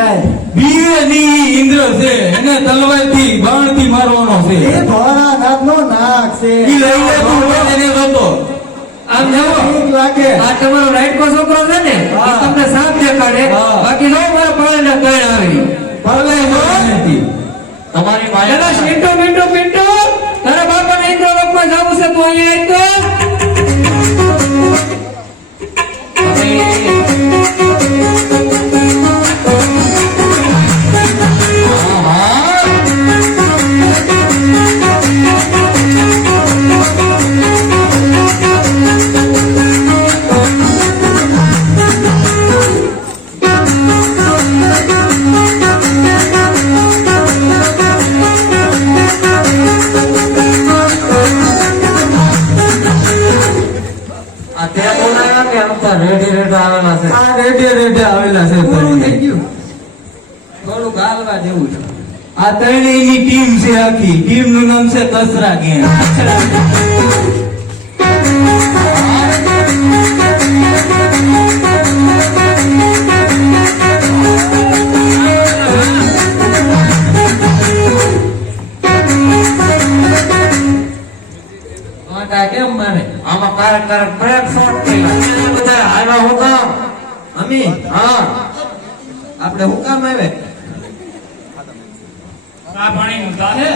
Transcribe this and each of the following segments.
જાય બીએ ની ઇન્દ્ર છે એને તલવારથી બાણથી મારવાનો છે એ ભોળાનાથનો નાગ છે ઈ લઈ લે તું એને જોતો આમ જાઓ ઠીક લાગે આ તમારો રાઈટ કો છોકરો છે ને એ હા. તમને સાફ દેખાડે હા. બાકી જો મારા પાળેના કણ આવી ભલે નથી તમારી એલા માયા મિન્ટો મિન્ટો મિન્ટો તારા બાપાને ઇન્દ્રલોકમાં જાવું છે તું અહીંયા રેડી રેડ આવેલા છે આ રેડે આવેલા છે પૂરું થઈ ગયું થોડું ગાલવા જેવું છે આ ત્રણેયની ટીમ છે આખી ટીમ નું નામ છે કસરા ગેમ કેમ મારે આમાં કારક બ્રેક શોટ થયેલા બધા આવ્યા હોતા અમી હા આપણે હું કામ આવે આ પાણી મુદ્દા છે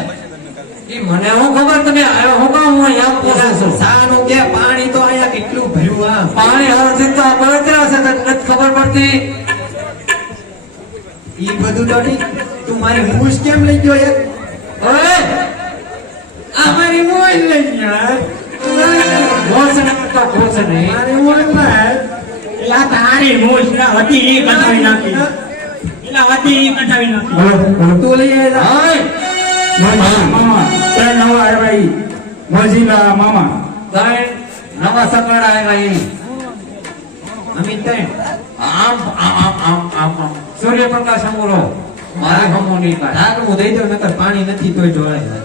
ઈ મને હું ખબર તમે આવ્યો હું કામ હું અહીંયા પૂછું છું સાનું કે પાણી તો અહીંયા કેટલું ભર્યું આ પાણી હરથી તો આ બળતરા છે તને નથી ખબર પડતી ઈ બધું તો ઠીક તું મારી મૂછ કેમ લઈ ગયો એક ઓય આ મારી મોજ લઈ ગયા ઘોષણ તો ઘોષણ નહીં મારી મૂછ ના એલા તારી મૂછ ના હતી ઈ કટાવી નાખી એલા હતી ઈ કટાવી નાખી તું લઈ આવ્યા હાય મામા ત્રણ નવા આવ્યા ઈ મોજીલા મામા તારે નવા સકડા આવ્યા ઈ અમિત તઈ આમ સૂર્યપ્રકાશ અમુરો મારે ગમો નહીં કાઢ ઢાંકણું દઈ દો નકર પાણી નથી તોય જોડાય